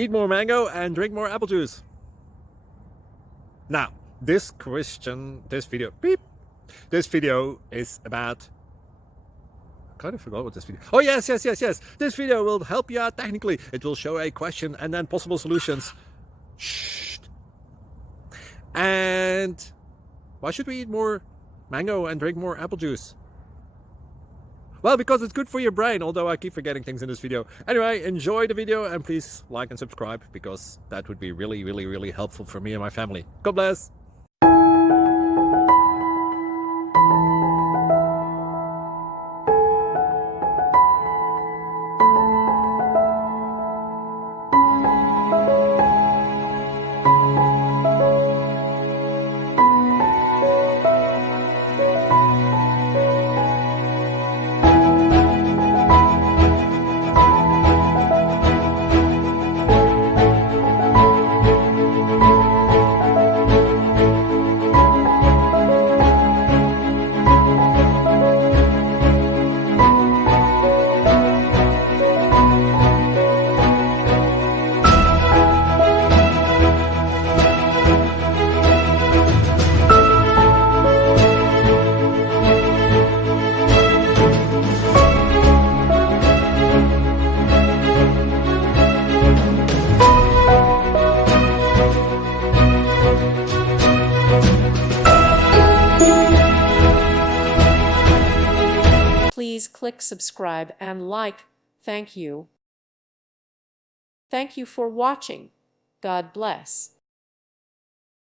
Eat more mango and drink more apple juice. Now, this video is about... I kind of forgot what this video... Oh, yes. This video will help you out technically. It will show a question and then possible solutions. Shh. And why should we eat more mango and drink more apple juice? Well, because it's good for your brain, although I keep forgetting things in this video. Anyway, enjoy the video and please like and subscribe, because that would be really helpful for me and my family. God bless! Please click subscribe and like. Thank you. Thank you for watching. God bless.